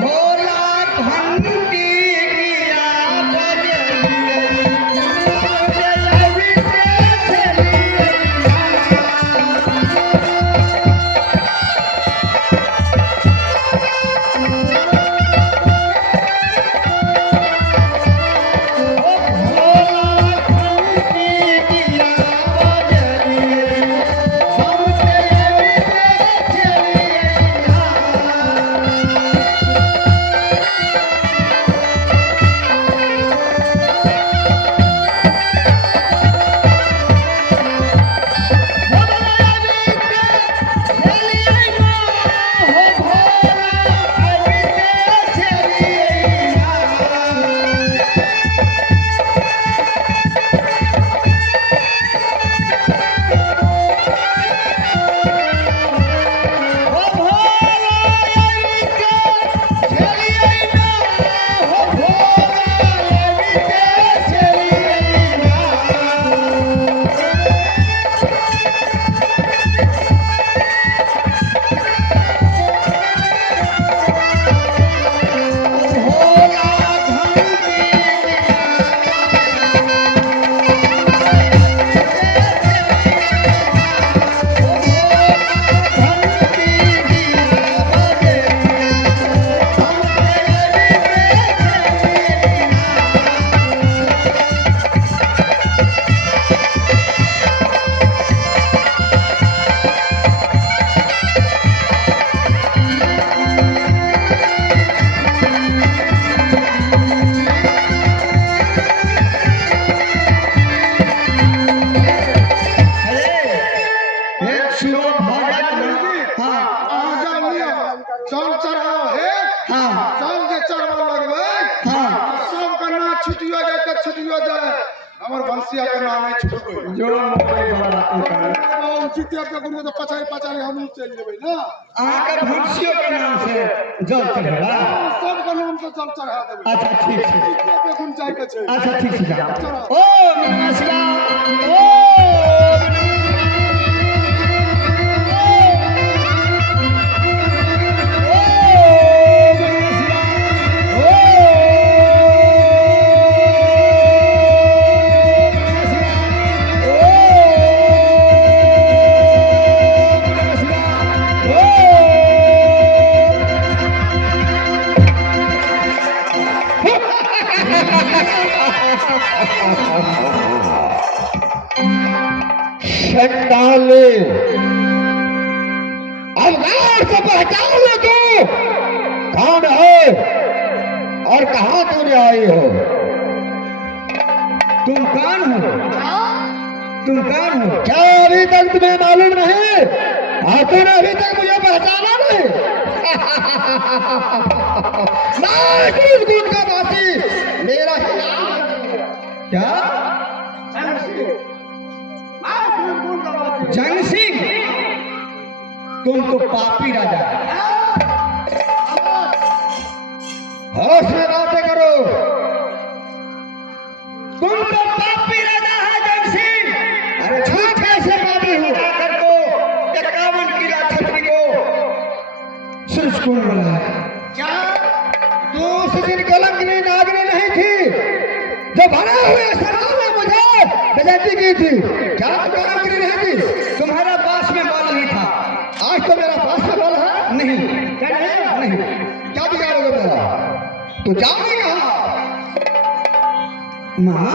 भोला घंटी गिरा बजलिए रवि से छुटियो जाए हमर बंसिया के नाम है छुटो जो मोरे बड़ा चितिया के गुरु तो पछाई पछाई हम चल जेबै ना आके भंसियो के नाम से जल चढ़ेला सब के नाम से जल चढ़ा देबै। अच्छा ठीक है चितिया के गुण जाय के छै। अच्छा ठीक है ओम नमः शिवाय ओम शैताने अब गौर से पहचान लो तू कौन है और कहां तूने आई हो। तुम कौन हो तुम कौन हो क्या अभी तक तुम्हें मालूम नहीं और तूने अभी तक मुझे पहचाना नहीं। मैं कृष्ण का वासी मेरा क्या जंग सिंह तुम तो पापी राजा होश में बातें करो। तुम तो पापी राजा है जंग सिंह। अरे झूठ कैसे पापी हूँ को 51 किला छतरी को सूरज कौन बोला है क्या तू उस दिन कलंकनी नागनी नहीं थी जो भरे हुए शराब में मुझे बेइज्जती की थी। क्या तू कलंकनी नहीं थी। तुम्हारा पास में बल नहीं था। आज तो मेरा पास में बल है नहीं क्या नहीं नहीं क्या बिगाड़ोगे मेरा तू जाओगे कहाँ। माँ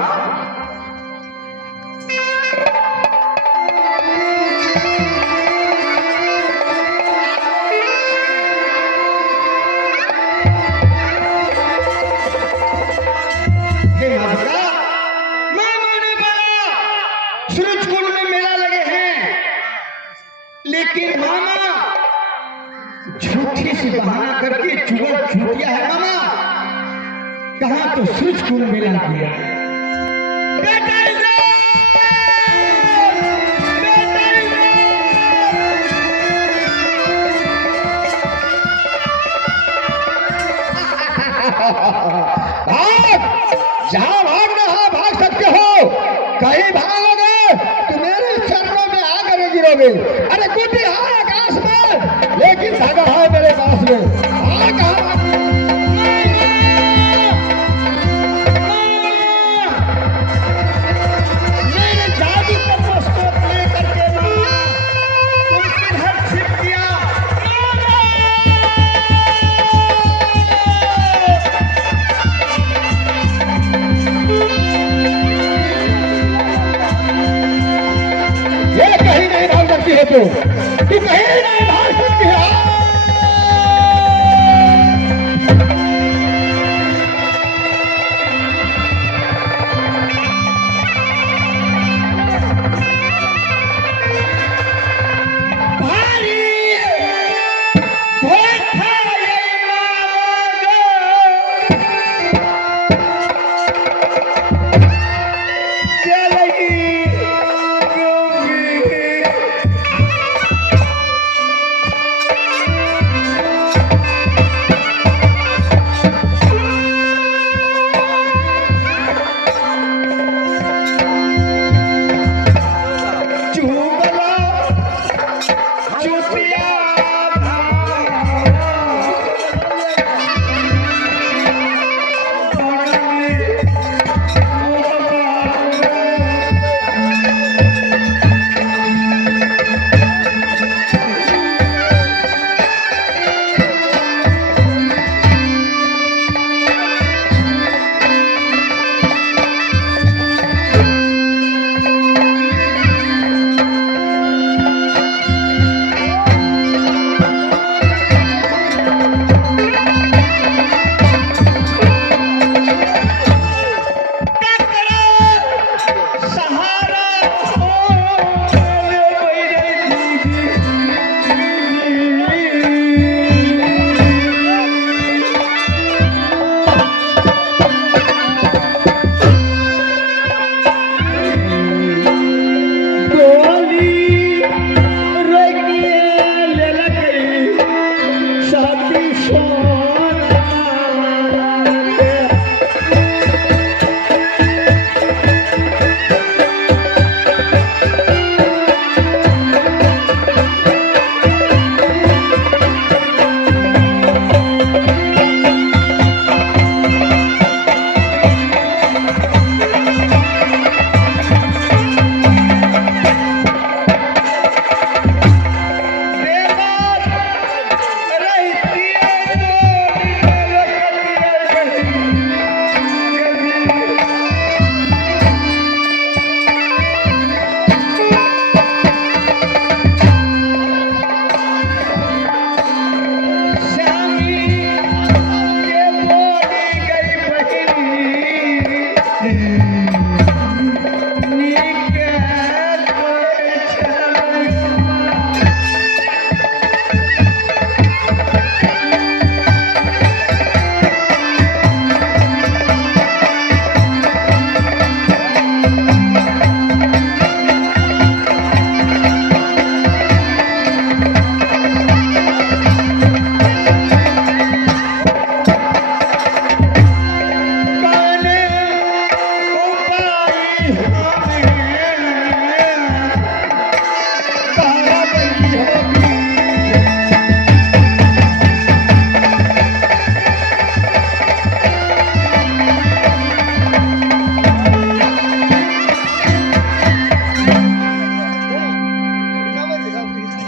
सूरजकुंड में मेला लगे हैं लेकिन मामा झूठी सी बहाना करके चुगल झूठिया है मामा। कहाँ तो सूरजकुंड मेला किया बेटा भाग जहाँ भागना है भाग सकते हो। कहीं भागोगे तो मेरे चरणों में आकर नहीं गिरोगे। अरे गुड्डी है आकाश में लेकिन धागा है मेरे पास में। कहाँ तू कहीं नहीं भाग सकती है।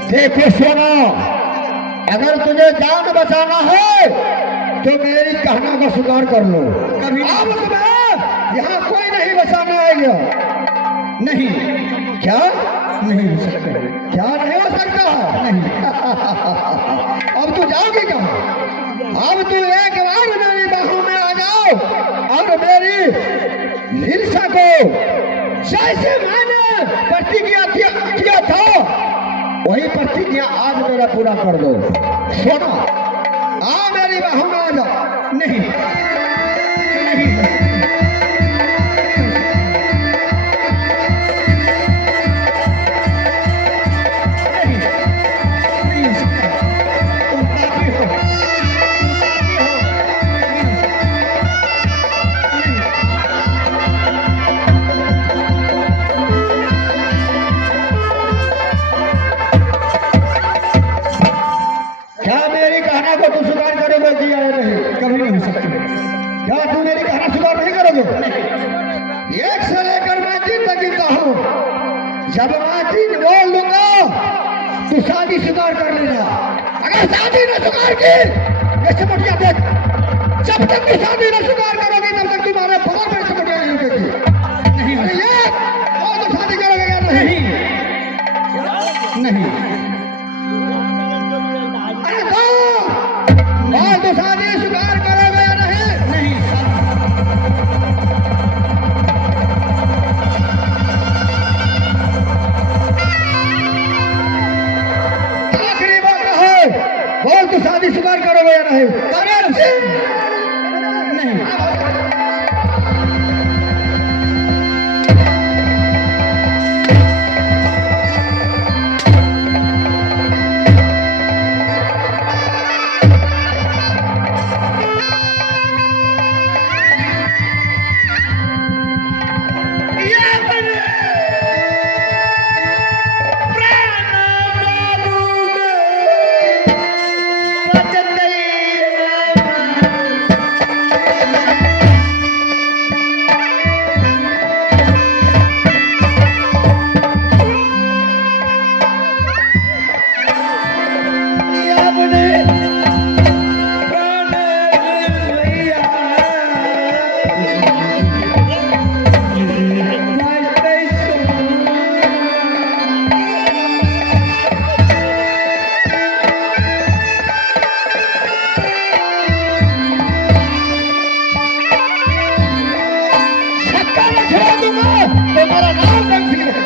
देखो सोना, अगर तुझे जान बचाना है तो मेरी कहना का स्वीकार कर लो। कभी अब तुम्हें यहाँ कोई नहीं बचाना आएगा। नहीं, क्या नहीं हो सकता। क्या नहीं हो सकता? नहीं। अब तू जाओगी कहाँ? अब तू एक बार मेरी बाहों में आ जाओ और मेरी हिंसा को जैसे मैंने प्रतिज्ञा किया था वही प्रतिज्ञा आज मेरा पूरा कर दो। सोना, आ मेरी बाहों में आ जाओ। नहीं, नहीं, को तू स्वीकार करोगे कि या नहीं? कभी नहीं हो सकता। क्या तू मेरी कहना स्वीकार नहीं करोगे? एक से लेकर मैं 3 तक गिनता हूँ। जब मैं 3 बोल दूंगा तू शादी स्वीकार कर लेना। अगर शादी न स्वीकार की, ये समझिया देख, जब तक तू शादी न स्वीकार करोगे तब तक तुम्हारे फल में समझिया नहीं रुकेगी। नहीं, ये तो शादी करोगे या नहीं? नहीं, नहीं। नहीं तुम्हारा नाम रणधीर है।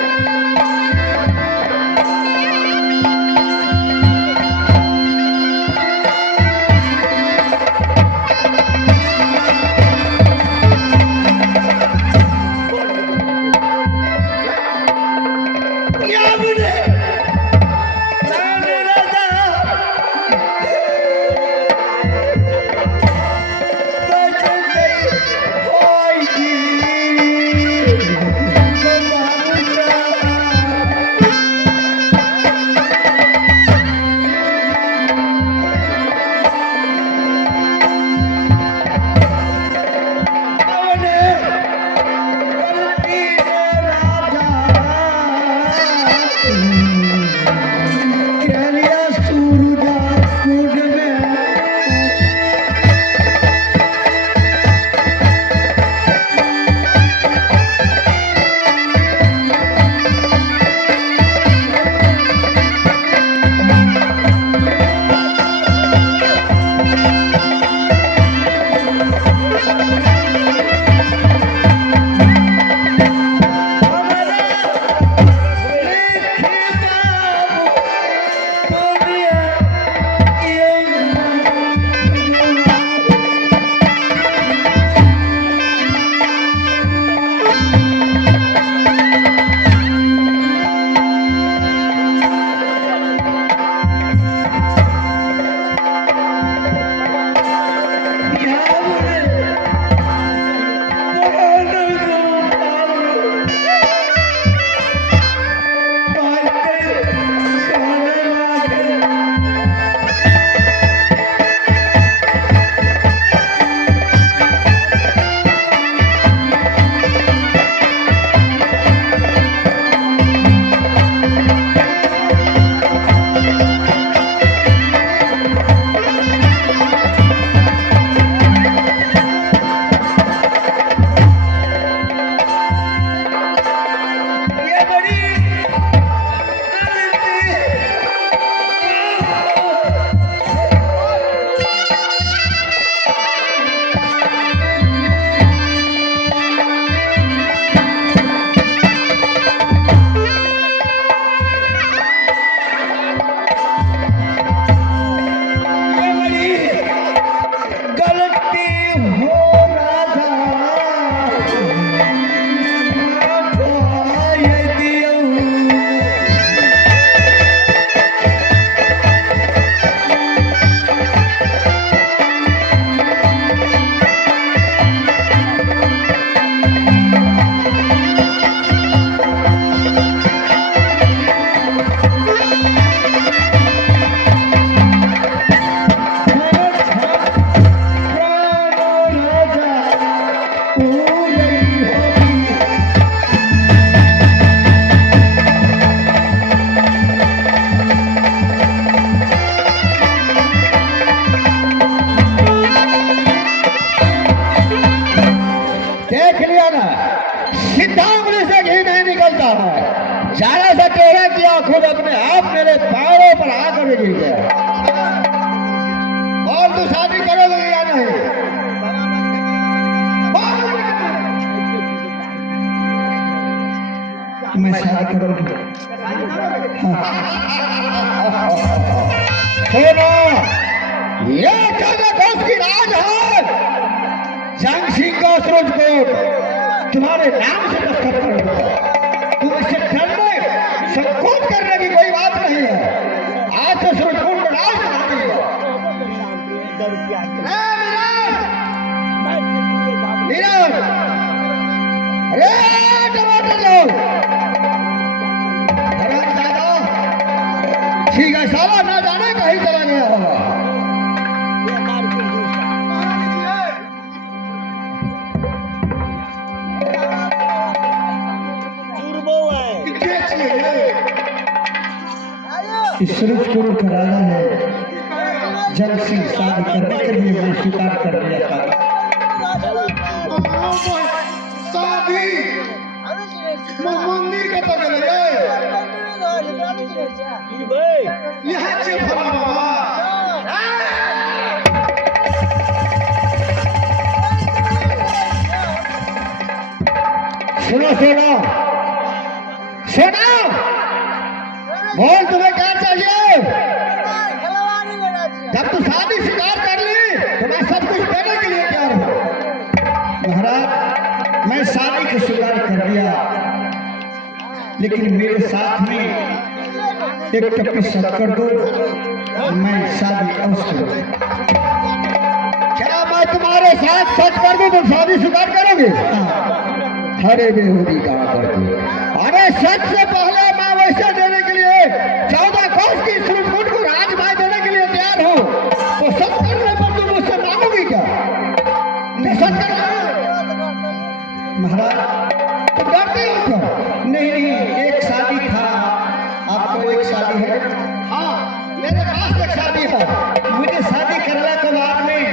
सारा सा टेढ़ा किया, खुद अपने आप मेरे पैरों पर आकर गिर गया। और तू शादी करोगे या नहीं? मैं शादी करूंगी। सुनो, ये जगत उसकी राज सूरज को तुम्हारे नाम से दस्तखत कर दूंगा। तुम इससे डरने संकोच करने की कोई बात नहीं है। आज से सूरजकुंड को राज बना दिया। नीरज, अरे टमाटर लो। हरामजादा, ठीक है साला, ना जाने कहीं चला गया होगा। इस सूरजकुंड का राजा है जंग सिंह शादी करने के लिए मैं स्वीकार कर लिया था। शादी मंदिर के तक ले यहाँ से फला बाबा सुनो सुनो सुनो, बोल तुम्हें क्या चाहिए? जब तू शादी स्वीकार कर ली तो मैं सब कुछ देने के लिए तैयार हूँ। महाराज, मैं शादी को स्वीकार कर लिया, लेकिन मेरे साथ में एक टप्पी शक्कर दो, मैं शादी अवश्य करूं। क्या मैं तुम्हारे साथ सच कर दूं तो शादी स्वीकार करोगे? अरे बेहूदी कहा करती। अरे सच से पहले मैं वैसे देने के लिए 14 कोस की सूरजकुंड को राजभाई देने के लिए तैयार हूँ। तो सच करने पर तुम मुझसे मांगोगी क्या? नहीं सच करना महाराज, तुम डरते हो क्या? नहीं नहीं, एक शादी था, आपको एक शादी है? हाँ, मेरे पास एक शादी है। मुझे शादी करने के बाद में,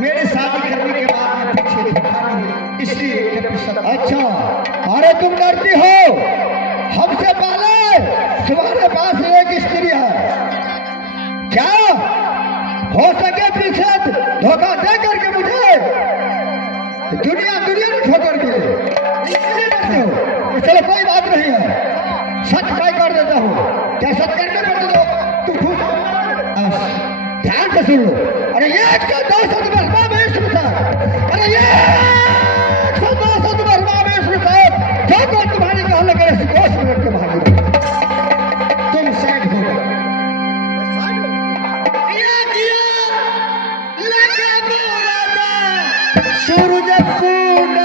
मेरे शादी करने के बाद में पीछे दिखा नहीं, इसलिए। अच्छा, अरे तुम डरती हो? हमसे पहले तुम्हारे पास एक स्त्री है, क्या हो सके पीछे धोखा दे करके मुझे दुनिया दुनिया में ठोकर के इसलिए डरते हो? चलो कोई बात नहीं है, सच मैं कर देता हूँ। क्या सच करने पर तो तुम खुश हो? ध्यान से सुन लो। अरे ये 100-200 वर्षा में अरे ये 100-200 वर्षा में जो तो तुम्हारी कहने करे कोष मिनट के भागी तुम साइड हो गए। सूरजकुंड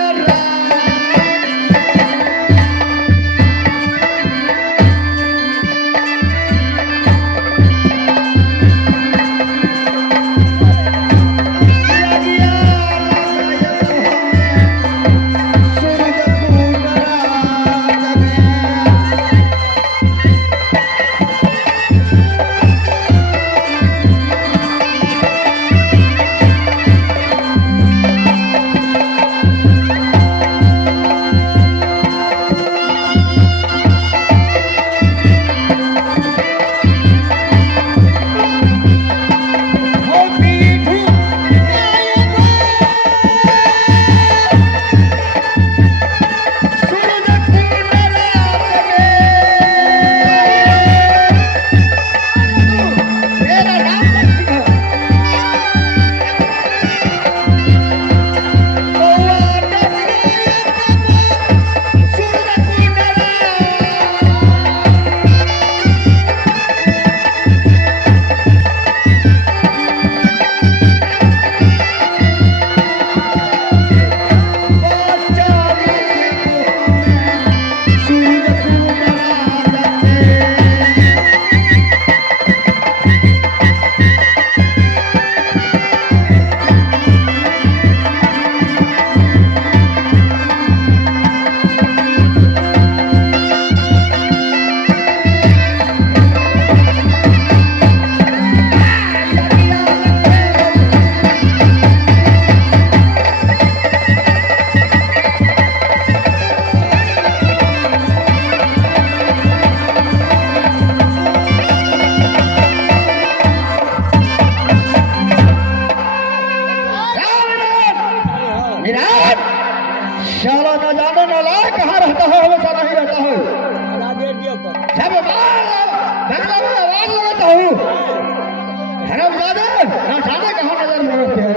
शाला न जाने न लाए कहाँ रहता है, हमेशा नहीं रहता है। जब बंगला में आवाज लगाता हूँ हरमजादे, न जाने कहाँ नजर में रहते हैं।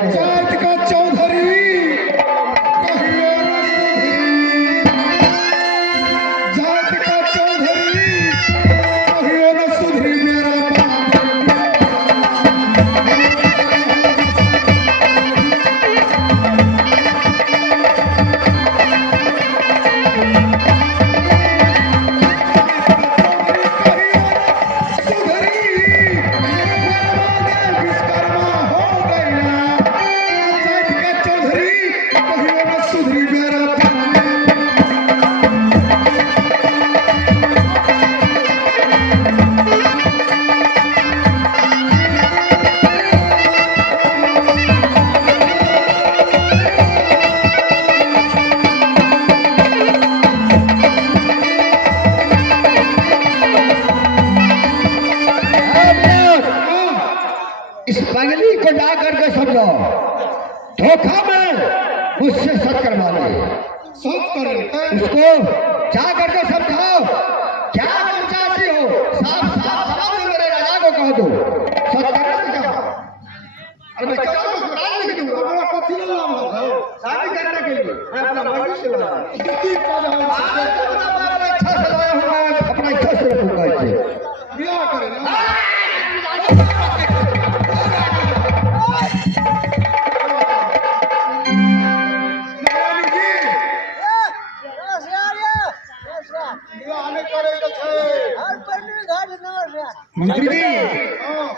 मंत्री को जा करके समझाओ, धोखा में मुझसे सच करवा ले। सब करें उसको जा करके समझाओ, क्या तुम चाहती हो? साफ साफ जवाब दो, मेरे राजा को कह दो सच करने का। अरे मैं क्या राज लिख दूंगा, हमारा पति ना नाम है शादी करने के लिए मैं अपना मर्जी से लाया, कितनी पद है अपना इच्छा से लाया हूँ, मैं अपना इच्छा से रखूंगा इसे। ब्याह करें ना महारानी जी ब्याह नहीं करे तो छे मंत्री जी हां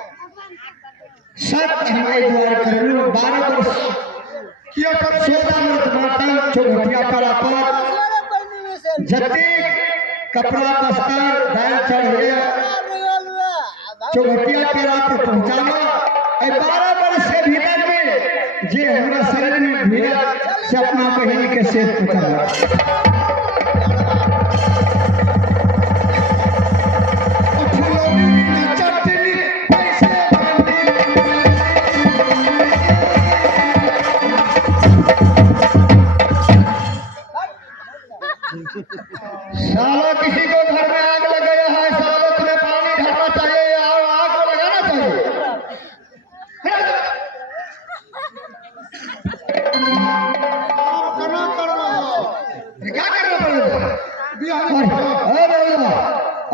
सब हमारे द्वारा कर लो 12 वर्ष किया कर 16 वर्ष माता चौघटिया करा पर जते कपड़ा बस्तर दाल चढ़ गया चौघटिया पेरा पे पहुंचाना। 12 वर्ष के भीतर में जे हमारा शरीर में भीड़ा से अपना बहन के सेठ पकड़ा साला किसी को घर में आग लग गया है, साला तुम्हें पानी ढालना चाहिए या आग को लगाना चाहिए। करना करवाओ क्या करना पड़ेगा? ब्याह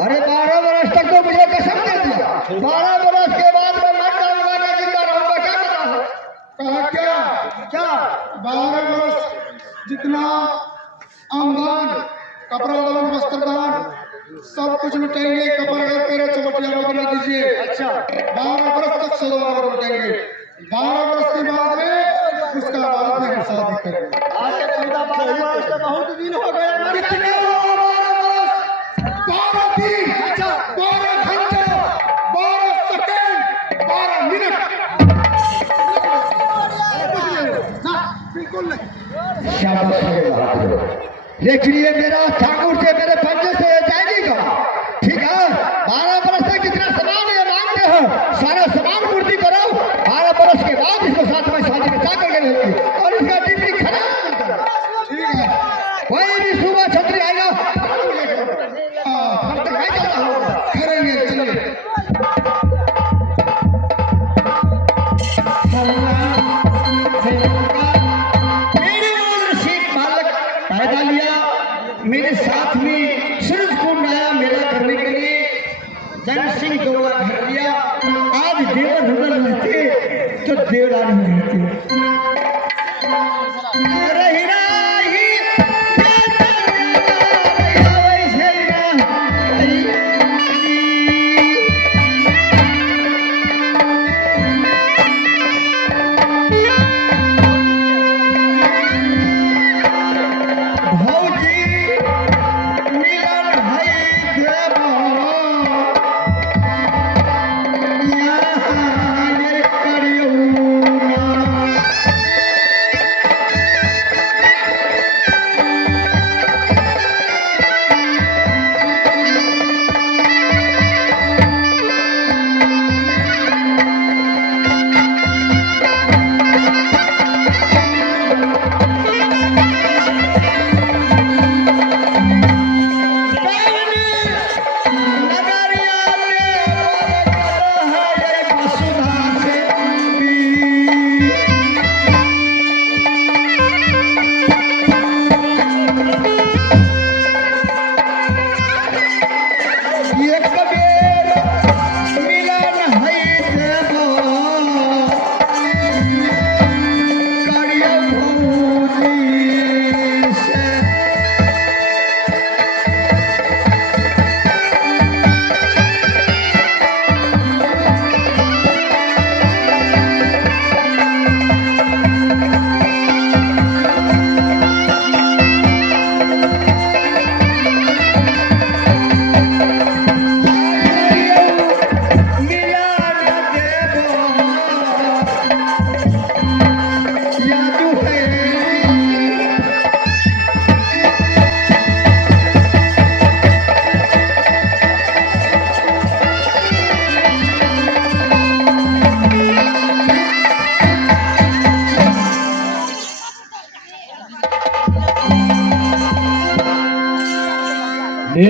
अरे 12 वर्ष तक तो मुझे कसम दे दिया, 12 वर्ष के बाद मैं मर जाऊंगा ना जिंदा रहूंगा, क्या पता है? कहा क्या 12 वर्ष जितना आमदान कपड़ा दान वस्त्र दान सब कुछ लुटेंगे, कपड़ा घर पेरे चौबटिया में बना दीजिए। अच्छा 12 वर्ष तक सलवार लुटेंगे, 12 वर्ष के बाद में उसका बाद में हम शादी करेंगे। बहुत दिन हो गए, कितने 12 दिन 12 घंटे 12 सेकंड 12 मिनट ना बिल्कुल नहीं। शाबाश मेरे बहादुर। लेकिन ये मेरा ठाकुर से मेरे पंजे से जाएगी का, ठीक है? 12 वर्ष से कितना सामान ये मांगते हो, सारा सामान पूर्ति करो। 12 वर्ष के बाद इसको साथ में शादी में क्या करके रहेगी और इसका डिग्री खराब। ठीक है कोई भी सुबह छतरी आएगा हाँ करेंगे चलिए। पैदा लिया मेरे साथ में सूरज कुंड आया मेला करने के लिए, जन सिंह दौड़ा घर लिया। आज देवर हुनर रहते तो देवरानी रहती। रही राही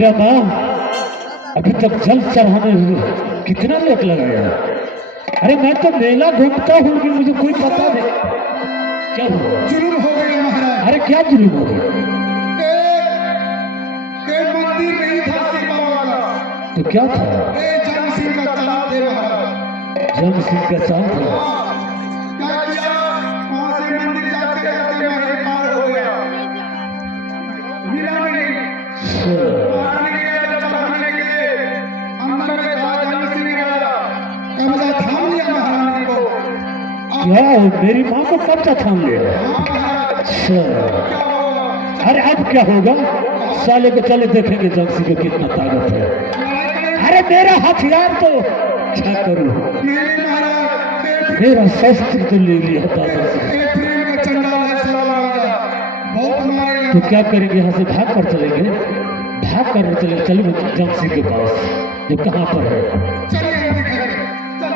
मेरा माँ अभी तक जल चढ़ाने हुए कितना लेट लगाया। अरे मैं तो मेला घूमता हूँ कि मुझे कोई पता नहीं क्या हुआ। जुलूम हो गया महाराज। अरे क्या जुलूम हो गया? एक मंदिर नहीं था शिव बाबा का, तो क्या था? जम सिंह का चांद थे महाराज। जम सिंह का चांद था। क्या किया, वहां से मंदिर जाते जाते महल पार हो गया, मिला नहीं। बाहर निकले तो चढ़ाने के लिए अंदर में था जम सिंह राजा, कब्जा थाम लिया महारानी को। क्या हो, मेरी माँ को कब्जा थाम लिया? अच्छा, अरे अब क्या होगा? साले को चले देखेंगे जम सिंह को कितना ताकत है। अरे मेरा हथियार तो क्या करूं? नहीं महाराज, मेरा शस्त्र तो ले लिया था। प्रेम का चंडाल है साला राजा, बहुत मारेगा। तो क्या करेंगे? यहाँ से भाग कर चलेंगे, भाग कर चले चले जम सिंह के पास, जो कहाँ पर है। चलिए हम दिखाएंगे, चल।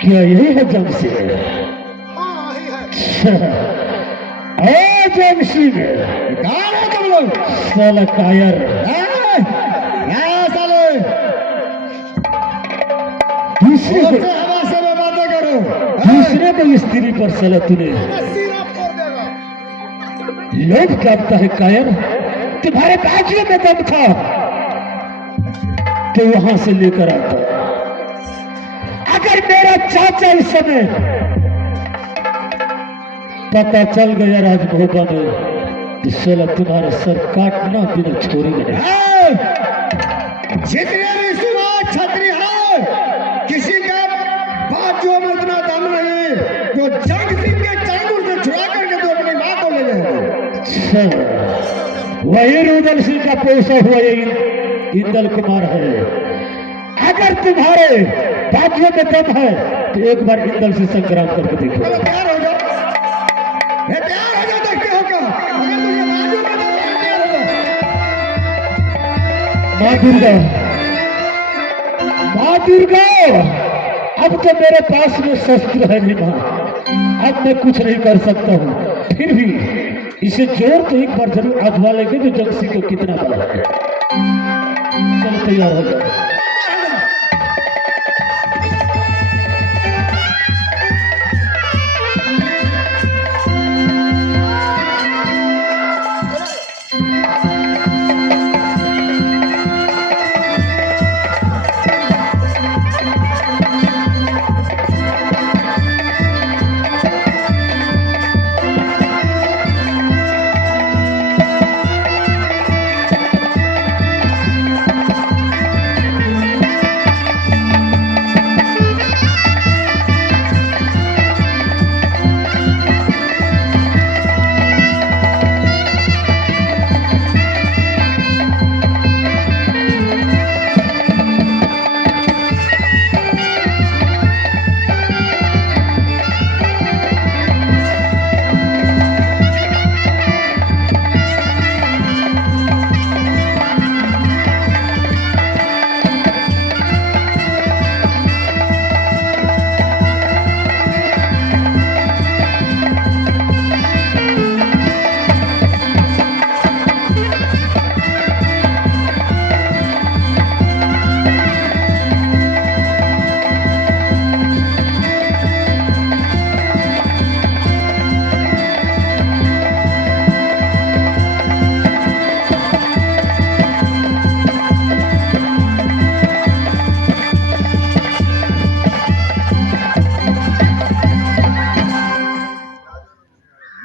क्या यही है जम सिंह? हाँ यही है। ओ जम सिंह, कौन है तुम लोग? साला कायर। यहाँ साले दूसरे से को हवा से में बातें करो। दूसरे को स्त्री पर साला तूने सिरा फोड़ देगा। लोग कहता है कायर, तुम्हारे बाजू में दम था तो वहां से लेकर आता। अगर मेरा चाचा इस समय पता चल गया राजभोगा में तो साला तुम्हारा सर काटना बिना छोड़ेगा नहीं। जितने भी समाज क्षत्रिय है, किसी का बाजू में इतना दम नहीं जो जंग सिंह के चांगुर से छुड़ा करके तो अपनी माँ को ले जाएगा। वही रुदल सिंह का पोसा हुआ ये इंदल कुमार है। अगर तुम्हारे बाजुओं में दम है तो एक बार इंदल से संग्राम करके देखो। चलो तैयार हो जाओ, ये तैयार हो जाओ, देखते हो क्या? अगर तुझे बाजू में दम है, तैयार हो जाओ। माँ दुर्गा, माँ दुर्गा, अब तो मेरे पास में शस्त्र है नहीं माँ, अब मैं कुछ नहीं कर सकता हूँ। फिर भी इसे जोर तो एक बार जरूर आजमा लेंगे जो जग सिंह को कितना बड़ा है। चलो तैयार हो जाओ।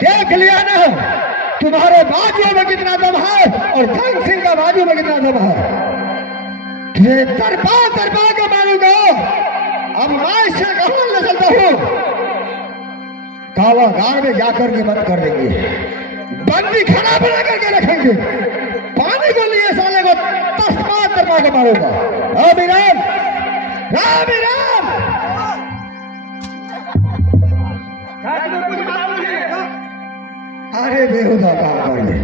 देख लिया ना तुम्हारे बाजुओं में कितना दम है और जंग सिंह का बाजू में कितना दम है। ये तरपा तरपा के मारूंगा। अब मैं इससे कहाँ ले चलता हूँ, कावागार में जाकर के बंद कर देंगे, बंदी खाना बना करके रखेंगे। पानी को लिए साले को तस्मा तरपा के मारूंगा। राम राम राम राम। अरे बेहुदा काम कर ले।